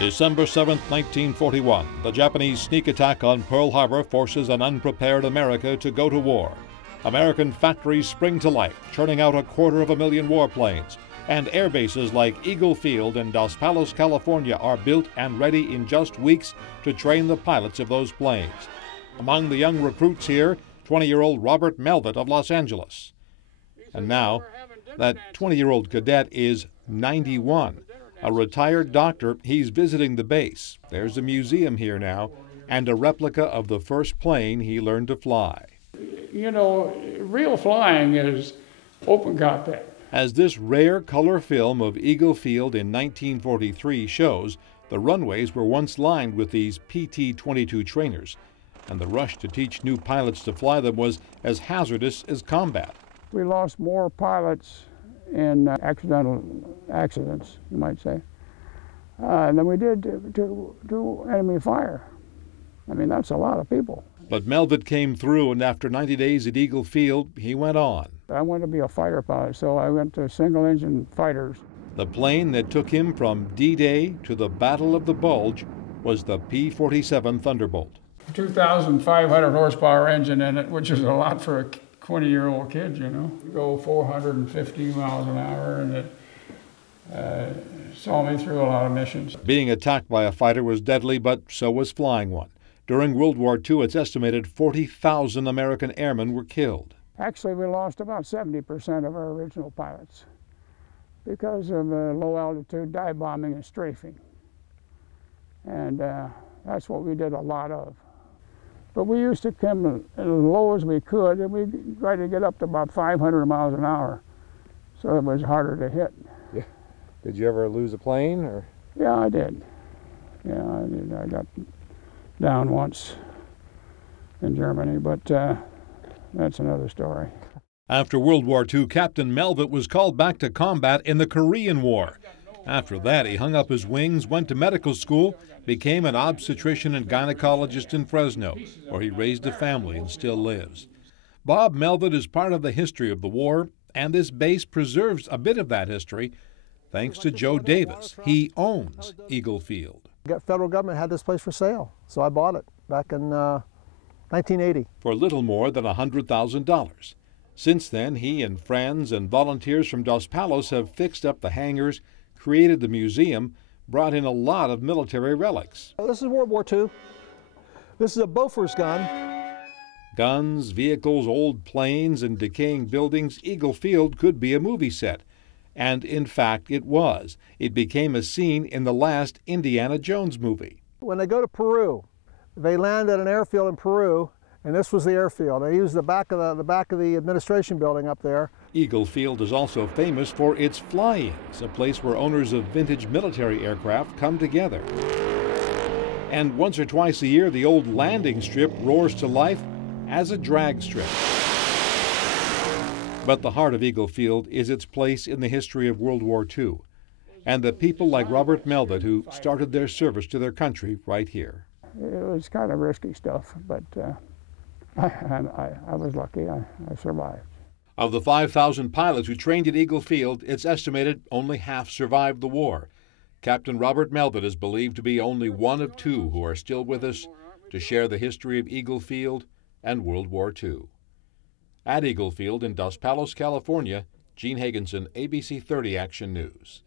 December 7, 1941, the Japanese sneak attack on Pearl Harbor forces an unprepared America to go to war. American factories spring to life, churning out 250,000 warplanes, and air bases like Eagle Field in Dos Palos, California are built and ready in just weeks to train the pilots of those planes. Among the young recruits here, 20-year-old Robert Melvitt of Los Angeles. And now, that 20-year-old cadet is 91. A retired doctor, he's visiting the base. There's a museum here now, and a replica of the first plane he learned to fly. You know, real flying is open cockpit. As this rare color film of Eagle Field in 1943 shows, the runways were once lined with these PT-22 trainers, and the rush to teach new pilots to fly them was as hazardous as combat. We lost more pilots in accidental accidents, you might say, than we did to enemy fire. I mean, that's a lot of people. But Melvitt came through, and after 90 days at Eagle Field, he went on. I wanted to be a fighter pilot, so I went to single-engine fighters. The plane that took him from D-Day to the Battle of the Bulge was the P-47 Thunderbolt. 2,500 horsepower engine in it, which is a lot for a 20-year-old kid, you know. Go 450 miles an hour, and it saw me through a lot of missions. Being attacked by a fighter was deadly, but so was flying one. During World War II, it's estimated 40,000 American airmen were killed. Actually, we lost about 70% of our original pilots because of low-altitude dive bombing and strafing. And that's what we did a lot of. But we used to come as low as we could, and we tried to get up to about 500 miles an hour, so it was harder to hit. Yeah. Did you ever lose a plane? Or? Yeah, I did. Yeah, I did. I got down once in Germany, but that's another story. After World War II, Captain Melvitt was called back to combat in the Korean War. After that, he hung up his wings, went to medical school, became an obstetrician and gynecologist in Fresno, where he raised a family and still lives. Bob Melvitt is part of the history of the war, and this base preserves a bit of that history thanks to Joe Davis. He owns Eagle Field. The federal government had this place for sale, so I bought it back in 1980. For little more than $100,000. Since then, he and friends and volunteers from Dos Palos have fixed up the hangars, created the museum, brought in a lot of military relics. This is World War II. This is a Bofors gun. Guns, vehicles, old planes, and decaying buildings, Eagle Field could be a movie set. And in fact, it was. It became a scene in the last Indiana Jones movie. When they go to Peru, they land at an airfield in Peru, and this was the airfield. They used the back of the administration building up there. Eagle Field is also famous for its fly-ins, a place where owners of vintage military aircraft come together. And once or twice a year, the old landing strip roars to life as a drag strip. But the heart of Eagle Field is its place in the history of World War II, and the people like Robert Melvitt who started their service to their country right here. It was kind of risky stuff, but I was lucky. I survived. Of the 5,000 pilots who trained at Eagle Field, it's estimated only half survived the war. Captain Robert Melvitt is believed to be only one of two who are still with us to share the history of Eagle Field and World War II. At Eagle Field in Dos Palos, California, Gene Hagenson, ABC 30 Action News.